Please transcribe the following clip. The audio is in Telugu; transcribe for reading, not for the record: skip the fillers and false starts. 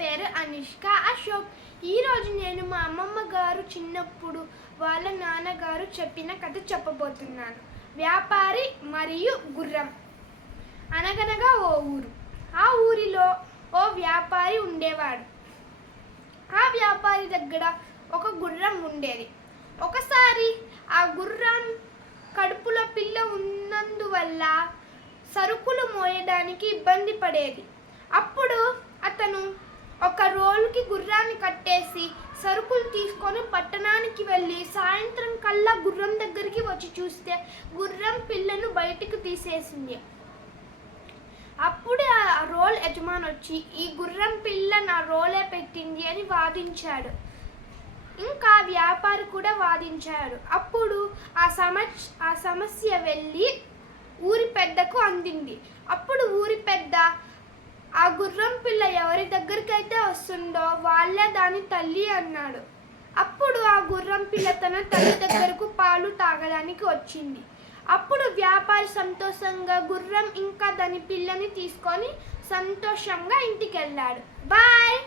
పేరు అనుష్క అశోక్. ఈరోజు నేను మా అమ్మమ్మ గారు చిన్నప్పుడు వాళ్ళ నాన్నగారు చెప్పిన కథ చెప్పబోతున్నాను. వ్యాపారి మరియు గుర్రం. అనగనగా ఓ ఊరు. ఆ ఊరిలో ఓ వ్యాపారి ఉండేవాడు. ఆ వ్యాపారి దగ్గర ఒక గుర్రం ఉండేది. ఒకసారి ఆ గుర్రం కడుపులో పిల్ల ఉన్నందువల్ల సరుకులు మోయడానికి ఇబ్బంది పడేది. అప్పుడు అతను ఒక రోలుకి గుర్రాన్ని కట్టేసి సరుకులు తీసుకొని పట్టణానికి వెళ్ళి సాయంత్రం కల్లా గుర్రం దగ్గరికి వచ్చి చూస్తే గుర్రం పిల్లను బయటికి తీసేసింది. అప్పుడే ఆ రోల్ యజమాని వచ్చి ఈ గుర్రం పిల్ల నా రోలే పెట్టింది అని వాదించాడు. ఇంకా వ్యాపారి కూడా వాదించాడు. అప్పుడు ఆ సమస్య వెళ్ళి ఊరి పెద్దకు అందింది. అప్పుడు ఊరి పెద్ద ఆ గుర్రం పిల్ల ఎవరి దగ్గరికైతే వస్తుందో వాళ్ళే దాని తల్లి అన్నాడు. అప్పుడు ఆ గుర్రం పిల్ల తన తల్లి దగ్గరకు పాలు తాగడానికి వచ్చింది. అప్పుడు వ్యాపారి సంతోషంగా గుర్రం ఇంకా దాని పిల్లని తీసుకొని సంతోషంగా ఇంటికి వెళ్ళాడు. బాయ్.